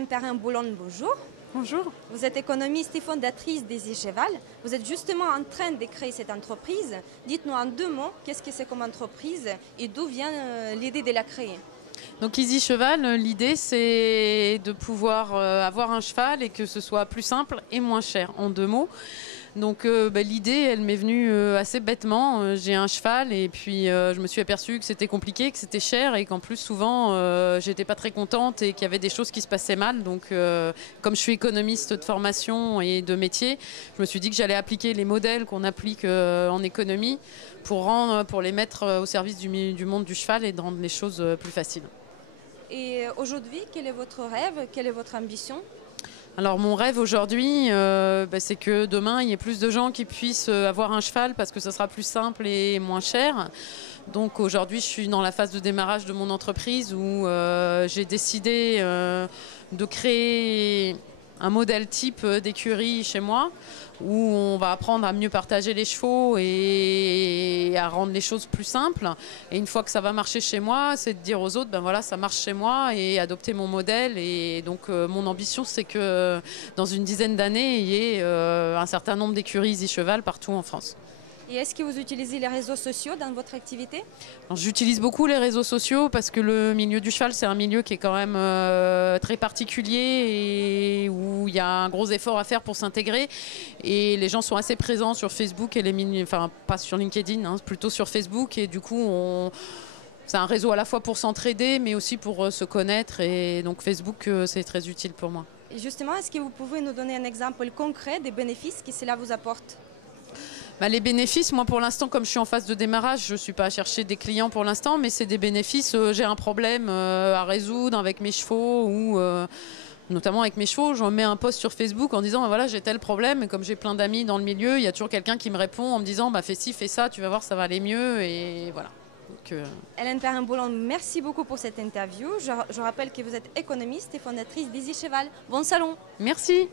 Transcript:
Hélène Perrin-Boulogne, bonjour. Bonjour. Vous êtes économiste et fondatrice d'Easy Cheval. Vous êtes justement en train de créer cette entreprise. Dites-nous en 2 mots, qu'est-ce que c'est comme entreprise et d'où vient l'idée de la créer? Donc Easy Cheval, l'idée c'est de pouvoir avoir un cheval et que ce soit plus simple et moins cher, en 2 mots. Donc l'idée, elle m'est venue assez bêtement. J'ai un cheval et puis je me suis aperçue que c'était compliqué, que c'était cher et qu'en plus souvent j'étais pas très contente et qu'il y avait des choses qui se passaient mal. Donc comme je suis économiste de formation et de métier, je me suis dit que j'allais appliquer les modèles qu'on applique en économie pour les mettre au service du monde du cheval et de rendre les choses plus faciles. Et aujourd'hui, quel est votre rêve? Quelle est votre ambition? Alors mon rêve aujourd'hui, c'est que demain, il y ait plus de gens qui puissent avoir un cheval parce que ça sera plus simple et moins cher. Donc aujourd'hui, je suis dans la phase de démarrage de mon entreprise où j'ai décidé de créer un modèle type d'écurie chez moi où on va apprendre à mieux partager les chevaux et à rendre les choses plus simples. Et une fois que ça va marcher chez moi, c'est de dire aux autres, ben voilà, ça marche chez moi et adopter mon modèle. Et donc mon ambition, c'est que dans une dizaine d'années, il y ait un certain nombre d'écuries Easy Cheval partout en France. Et est-ce que vous utilisez les réseaux sociaux dans votre activité? J'utilise beaucoup les réseaux sociaux parce que le milieu du cheval, c'est un milieu qui est quand même très particulier et où il y a un gros effort à faire pour s'intégrer. Et les gens sont assez présents sur Facebook et enfin pas sur LinkedIn, hein, plutôt sur Facebook. Et du coup, c'est un réseau à la fois pour s'entraider, mais aussi pour se connaître. Et donc Facebook, c'est très utile pour moi. Et justement, est-ce que vous pouvez nous donner un exemple concret des bénéfices que cela vous apporte? Les bénéfices, moi pour l'instant, comme je suis en phase de démarrage, je ne suis pas à chercher des clients pour l'instant, mais c'est des bénéfices. J'ai un problème à résoudre avec mes chevaux ou notamment avec mes chevaux. Je mets un post sur Facebook en disant voilà, j'ai tel problème. Et comme j'ai plein d'amis dans le milieu, il y a toujours quelqu'un qui me répond en me disant fais ci, fais ça, tu vas voir, ça va aller mieux. Et voilà. Donc, Hélène Perrin-Boulogne, merci beaucoup pour cette interview. Je rappelle que vous êtes économiste et fondatrice d'Easy Cheval. Bon salon. Merci.